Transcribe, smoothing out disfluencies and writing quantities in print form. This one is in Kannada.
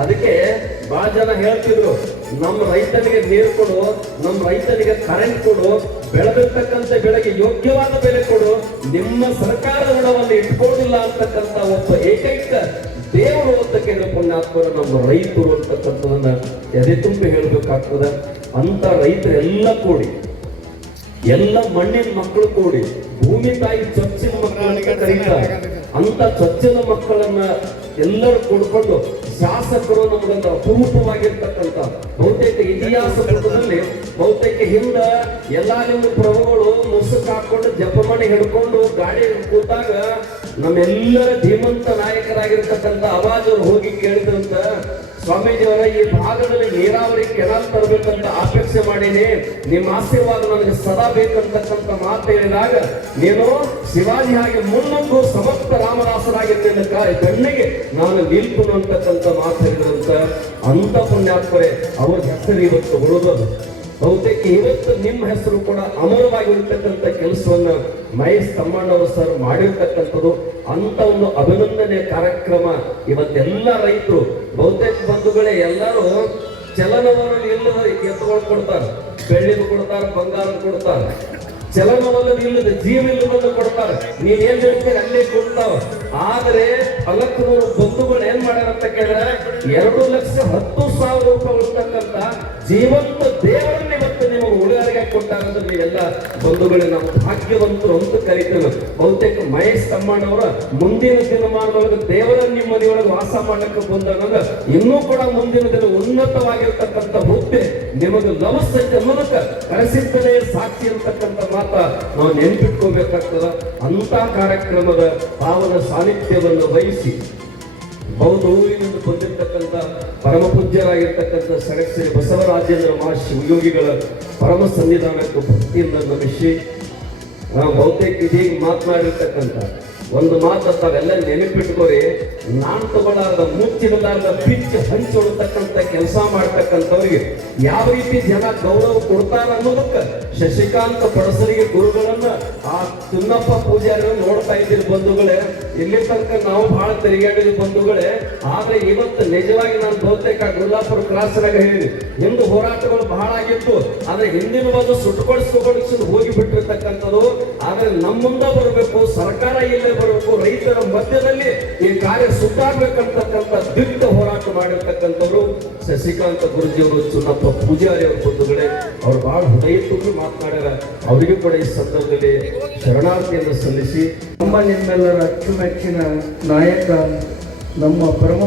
ಅದಕ್ಕೆ ಬಹಳ ಜನ ಹೇಳ್ತಿದ್ರು, ನಮ್ಮ ರೈತನಿಗೆ ನೀರು ಕೊಡು, ನಮ್ಮ ರೈತನಿಗೆ ಕರೆಂಟ್ ಕೊಡು, ಬೆಳೆದಿರ್ತಕ್ಕಂಥ ಬೆಳೆಗೆ ಯೋಗ್ಯವಾದ ಬೆಲೆ ಕೊಡು, ನಿಮ್ಮ ಸರ್ಕಾರದ ಋಣವನ್ನು ಇಟ್ಕೊಳ್ಳಿಲ್ಲ ಅಂತಕ್ಕಂಥ ಒಬ್ಬ ಏಕೈಕ ದೇವರು ಅಂತಕ್ಕೆ ಪುಣ್ಯಾತ್ಮರು ನಮ್ಮ ರೈತರು ಅಂತಕ್ಕಂಥದನ್ನ ಎದೆ ತುಂಬಿ ಹೇಳ್ಬೇಕಾಗ್ತದೆ. ಅಂತ ರೈತರೆಲ್ಲ ಕೂಡಿ, ಎಲ್ಲ ಮಣ್ಣಿನ ಮಕ್ಕಳು ಕೂಡಿ, ಭೂಮಿ ತಾಯಿ ಚೊಚ್ಚಿನ ಮಕ್ಕಳನ್ನ ಕರೀತಾರೆ. ಅಂತ ಚೊಚ್ಚಿನ ಮಕ್ಕಳನ್ನ ಎಲ್ಲರೂ ಕೂಡ್ಕೊಂಡು ಶಾಸಕರು ನಮಗೊಂದು ಅಪರೂಪವಾಗಿರ್ತಕ್ಕಂಥ ಬಹುತೇಕ ಇತಿಹಾಸ ಪುಟದಲ್ಲಿ ಬಹುತೇಕ ಹಿಂದ ಎಲ್ಲಾ ನಿಮ್ಮ ಪ್ರಭುಗಳು ಮುಸುಕು ಹಾಕೊಂಡು ಜಪಮಣಿ ಹಿಡ್ಕೊಂಡು ಗಾಡಿ ಕೂತಾಗ ನಮ್ಮೆಲ್ಲರ ಧೀಮಂತ ನಾಯಕರಾಗಿರ್ತಕ್ಕಂಥ ಅವಾಜ್ ಅವರು ಹೋಗಿ ಕೇಳಿದ್ರಂತ, ಸ್ವಾಮೀಜಿಯವರ ಈ ಭಾಗದಲ್ಲಿ ನೀರಾವರಿ ಕೆನಾಲ್ ತರಬೇಕಂತ ಅಪೇಕ್ಷೆ ಮಾಡೀನಿ, ನಿಮ್ಮ ಆಶೀರ್ವಾದ ನನಗೆ ಸದಾ ಬೇಕಂತಕ್ಕಂಥ ಮಾತು ಹೇಳಿದಾಗ, ನೀನು ಶಿವಾಜಿ ಹಾಗೆ ಮುನ್ನೊಂದು ಸಮರ್ಥ ರಾಮದಾಸರಾಗಿ ಬೆನ್ನಿಗೆ ನಾನು ನಿಲ್ಪುನು ಅಂತಕ್ಕಂಥ ಮಾತು ಹೇಳಿದ್ರಂತ. ಅಂತ ಪುಣ್ಯಾತ್ಮರೇ ಅವ್ರ ಹೆಸರು ಇವತ್ತು ಉಳಿದದು. ಬಹುತೇಕ ಇವತ್ತು ನಿಮ್ಮ ಹೆಸರು ಕೂಡ ಅಮರವಾಗಿ ಉಳಿತಕ್ಕಂಥ ಕೆಲಸವನ್ನ ಮಹೇಶ್ ತಮ್ಮಣ್ಣವರು ಸರ್ ಮಾಡಿರ್ತಕ್ಕಂಥದ್ದು. ಅಂತ ಒಂದು ಅಭಿನಂದನೆ ಕಾರ್ಯಕ್ರಮ ಇವತ್ತೆಲ್ಲ ರೈತರು ಬಹುತೇಕ ಬಂಧುಗಳೇ ಎಲ್ಲರೂ ಚಲನವನ್ನು ಇಲ್ಲದ ಎತ್ತುಗಳು ಕೊಡ್ತಾರೆ, ಬೆಳ್ಳಿದು ಕೊಡ್ತಾರೆ, ಬಂಗಾರ ಕೊಡ್ತಾರೆ, ಚಲನವಲ್ಲದ ಇಲ್ಲದ ಜೀವ ಇಲ್ಲದನ್ನು ಕೊಡ್ತಾರೆ. ನೀನ್ ಏನ್ ಹೇಳ್ತೀರಿ ಅಲ್ಲೇ ಕೊಡ್ತಾವ. ಆದ್ರೆ ಫಲಕನೂರು ಬಂಧುಗಳು ಏನ್ ಮಾಡ್ಯಾರಂತ ಕೇಳಿದ್ರೆ 2,10,000 ರೂಪಾಯಿ ಉಳಿತಕ್ಕಂತ ಜೀವಂತ ದೇವರನ್ನ ಇವತ್ತು ನಿಮಗೆ ಉಳಿಗಾರಿಗೆ ಕೊಟ್ಟಾರಂದ್ರೆ ನೀವೆಲ್ಲ ಬಂಧುಗಳೇ ನಾವು ಭಾಗ್ಯವಂತರು ಅಂತ ಕರಿತೇವೆ. ಬಹುತೇಕ ಮಹೇಶ್ ತಮ್ಮಣ್ಣವರ ಮುಂದಿನ ದಿನಮಾನದೊಳಗೆ ದೇವರ ನಿಮ್ಮ ಮನೆಯೊಳಗೆ ವಾಸ ಮಾಡಕ್ಕೆ ಬಂದಾಗ ಇನ್ನೂ ಕೂಡ ಮುಂದಿನ ದಿನ ಉನ್ನತವಾಗಿರ್ತಕ್ಕಂಥ ಹುದ್ದೆ ನಿಮಗೆ ಲಭಿಸ್ತೈತೆ ಅನ್ನೋದಕ್ಕೆ ಕರೆಸಿದ್ದಲೇ ಸಾಕ್ಷಿ ಅಂತಕ್ಕಂಥ ಮಾತ ನಾವು ನೆನಪಿಟ್ಕೋಬೇಕಾಗ್ತದ. ಅಂತ ಕಾರ್ಯಕ್ರಮದ ಪಾವನ ಸಾನ್ನಿಧ್ಯವನ್ನು ವಹಿಸಿ ಬೌದ್ಧ ಊರಿನಿಂದ ಬಂದಿರತಕ್ಕಂಥ ಪರಮ ಪೂಜ್ಯರಾಗಿರ್ತಕ್ಕಂಥ ಸಡಕ್ಷರಿ ಬಸವರಾಜೇಂದ್ರ ಮಹಾಶಿವಯೋಗಿಗಳ ಪರಮ ಸನ್ನಿಧಾನಕ್ಕೆ ಭಕ್ತಿಯಿಂದ ನಮಿಸಿ ಬಹುತೇಕ ಇದೀಗ ಮಾತನಾಡಿರ್ತಕ್ಕಂಥ ಒಂದು ಮಾತು ತಾವೆಲ್ಲ ನೆನಪಿಟ್ಕೋರಿ, ನಾನು ತಗೊಳ್ಳಾರ್ದ ಮುಚ್ಚಿಡಲಾರ್ದ ಪಿಚ್ಚು ಹಂಚೊಳ್ತಕ್ಕಂಥ ಕೆಲಸ ಮಾಡ್ತಕ್ಕಂಥವ್ರಿಗೆ ಯಾವ ರೀತಿ ಜನ ಗೌರವ ಕೊಡ್ತಾರ ಅನ್ನೋದಕ್ಕೆ ಶಶಿಕಾಂತ್ ಪಡಸರಿಗೆ ಗುರುಗಳನ್ನ ಆ ಚಿನ್ನಪ್ಪ ಪೂಜಾರಿ ನೋಡ್ತಾ ಇದ್ದೀರಿ ಬಂಧುಗಳೇ. ಇಲ್ಲಿ ತನಕ ನಾವು ಬಹಳ ತಿರುಗಾಡಿದ ಬಂಧುಗಳೇ. ಆದ್ರೆ ಇವತ್ತು ನಿಜವಾಗಿ ನಾನು ಬಹುತೇಕ ಗುಲ್ಲಾಪುರ ಕ್ರಾಸ್ನಾಗ ಹೇಳಿದ್ವಿ, ಹಿಂದೂ ಹೋರಾಟಗಳು ಬಹಳ ಆಗಿತ್ತು. ಆದ್ರೆ ಹಿಂದಿನ ಒಂದು ಸುಟ್ಕೊಳಿಸ್ಕೊಂಡು ಹೋಗಿ ಬಿಟ್ಟಿರ್ತಕ್ಕಂಥದ್ದು. ಆದ್ರೆ ನಮ್ಮ ಮುಂದೆ ಬರಬೇಕು, ಸರ್ಕಾರ ಇಲ್ಲೇ ಬರಬೇಕು, ರೈತರ ಮಧ್ಯದಲ್ಲಿ ಈ ಕಾರ್ಯ ಸುತ್ತಾಡ್ಬೇಕಂತಕ್ಕಂಥ ದಿಟ್ಟ ಹೋರಾಟ ಮಾಡಿರ್ತಕ್ಕಂಥವ್ರು ಶಶಿಕಾಂತ ಗುರುಜಿಯವರು, ಚುನ್ನಪ್ಪ ಪೂಜಾರಿ ಅವ್ರ ಬಂಧುಗಳೇ. ಅವ್ರು ಬಹಳ ಹೃದಯ ತುಂಬಿ ಮಾತನಾಡ್ಯಾರ. ಅವರಿಗೂ ಕೂಡ ಈ ಸಂದರ್ಭದಲ್ಲಿ ಶರಣಾರ್ಥಿಯನ್ನು ಸಲ್ಲಿಸಿ ನಮ್ಮ ನಿಮ್ಮೆಲ್ಲರ ಅಚ್ಚುಮೆಚ್ಚಿನ ನಾಯಕ ನಮ್ಮ ಪರಮ